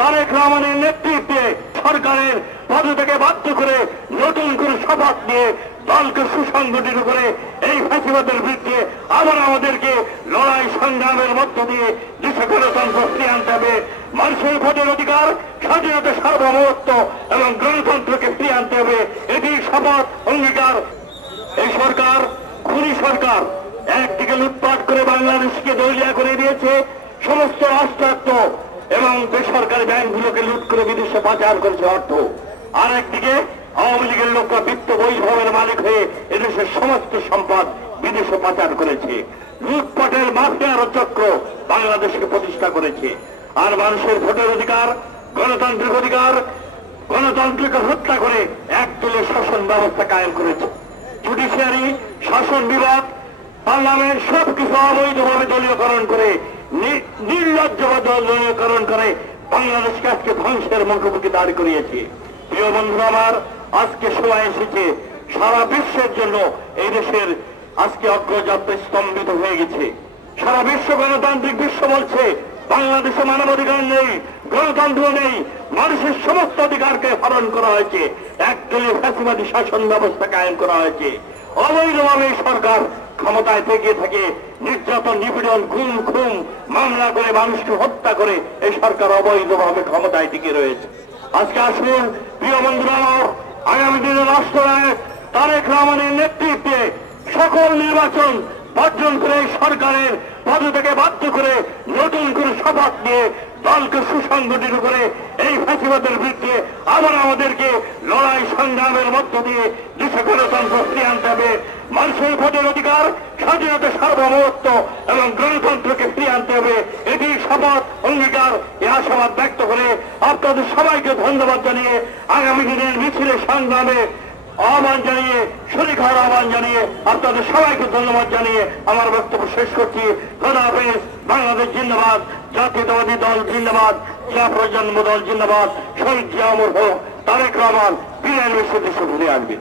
তারেক রহমানের নেতৃত্বে সরকারের পদত্যাগে বাধ্য করে নতুন করে শপথ নিয়ে দলকে সুসংগঠিত করে এই ফ্যাসিবাদের বিরুদ্ধে আবার আমাদেরকে লড়াই সংগ্রামের মধ্য দিয়ে দেশে গণতন্ত্র ফিরিয়ে আনতে হবে। মানুষের ভোটের অধিকার, স্বাধীনতা, সার্বভৌমত্ব এবং গণতন্ত্রকে ফিরিয়ে আনতে হবে। এটি শপথ অঙ্গীকার। এই সরকার খুনি সরকার, একদিকে লুটপাট করে বাংলাদেশকে দলীয় করে দিয়েছে, সমস্ত রাষ্ট্রায়ত্ত এবং বেসরকারি ব্যাংকগুলোকে লুট করে বিদেশে পাচার করেছে অর্থ। আর একদিকে আওয়ামী লীগের লোকরা বিত্ত বৈভবের মালিক হয়ে এদেশের সমস্ত সম্পদ বিদেশে পাচার করেছে। লুটপাটের মাফিয়ার চক্র বাংলাদেশকে প্রতিষ্ঠা করেছে। আর মানুষের ভোটের অধিকার, গণতান্ত্রিক অধিকার, গণতন্ত্রকে হত্যা করে একদলীয় শাসন ব্যবস্থা কায়েম করেছে। জুডিশিয়ারি, শাসন বিভাগ, পার্লামেন্ট সবকিছু অবৈধভাবে দলীয়করণ করে, নির্লজ্জভাবে দলীয়করণ করে বাংলাদেশকে আজকে ধ্বংসের মুখোমুখি দাঁড় করিয়েছে। প্রিয় বন্ধুরা আমার, আজকে সময় এসেছে সারা বিশ্বের জন্য এই দেশের আজকে অগ্রযাত্রা স্তম্ভিত হয়ে গেছে। সারা বিশ্ব গণতান্ত্রিক বিশ্ব বলছে বাংলাদেশে মানবাধিকার নেই, গণতন্ত্র নেই, মানুষের সমস্ত অধিকারকে হরণ করা হয়েছে, একদলীয় ফ্যাসিবাদী শাসন ব্যবস্থা কায়েম করা হয়েছে। অবৈধভাবে সরকার ক্ষমতায় থেকে থাকে নির্যাতন, নিপীড়ন, খুন খুন মামলা করে মানুষকে হত্যা করে এই সরকার অবৈধভাবে ক্ষমতায় টিকে রয়েছে। আজকে আসুন প্রিয় বন্ধুরা, আগামী দিনে রাষ্ট্রনায়ক তারেক রহমানের নেতৃত্বে সকল নির্বাচন বর্জন করে সরকারের পদত্যাগে বাধ্য করে নতুন করে শপথ নিয়ে দলকে সুসংগঠিত করে এই ফ্যাসিবাদের বিরুদ্ধে আবার আমাদেরকে লড়াই সংগ্রামের মধ্য দিয়ে দেশে গণতন্ত্র ফিরিয়ে আনতে হবে। মানুষের ভোটের অধিকার, স্বাধীনতা, সার্বভৌমত্ব এবং গণতন্ত্রকে ফিরিয়ে আনতে হবে। এটি শপথ অঙ্গীকার। এই আশাবাদ ব্যক্ত করে আপনাদের সবাইকে ধন্যবাদ জানিয়ে আগামী দিনের মিছিলে সংগ্রামে আহ্বান জানিয়ে, শরীক হওয়ার আহ্বান জানিয়ে আপনাদের সবাইকে ধন্যবাদ জানিয়ে আমার বক্তব্য শেষ করছি। খোদা হাফেজ। বাংলাদেশ জিন্দাবাদ, জাতীয়তাবাদী দল জিন্দাবাদ, জিয়া প্রজন্ম দল জিন্দাবাদ, শহীদ জিয়া অমর হোক, তারেক রহমান বিনয়ের দেশে ঘুরে আসবে।